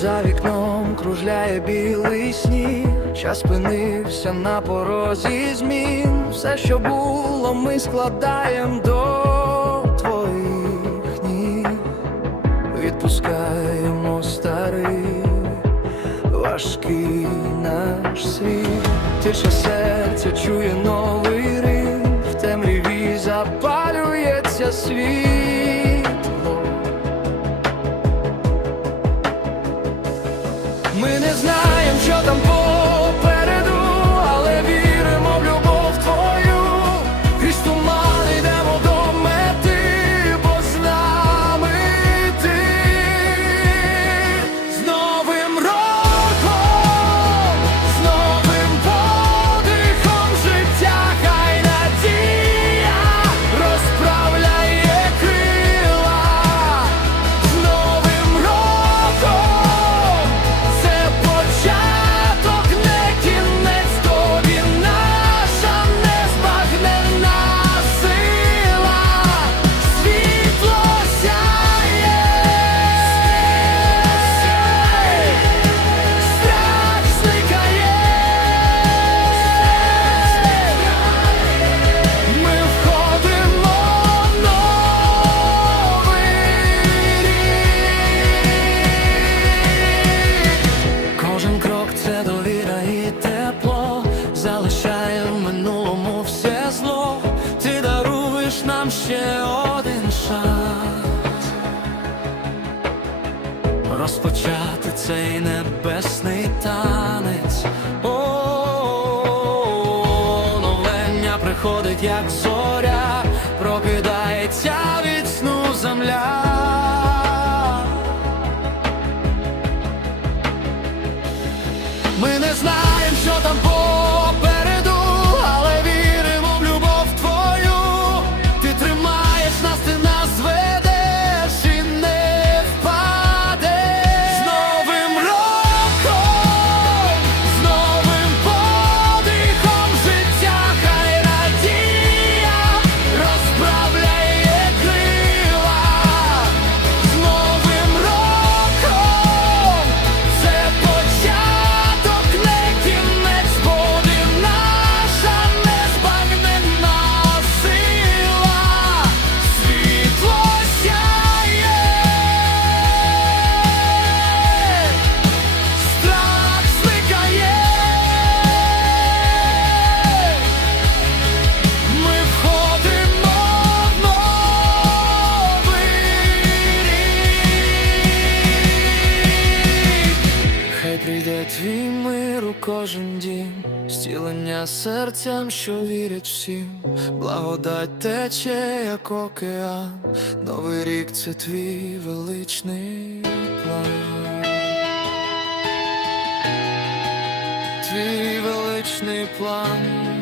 за вікном кружляє білий сніг, час спинився на порозі змін. Все, що було, ми складаємо до твоїх ніг, відпускаємо старий, важкий наш світ, тише серця чує новий ритм, в темряві запалюється світло. Залишає в минулому все зло. Ти даруєш нам ще один шанс розпочати цей небесний танець. О, новення приходить, як зоря, мир у кожен дім, стілення серцям, що вірять всім, благодать тече, як океан, новий рік це твій величний план. Твій величний план.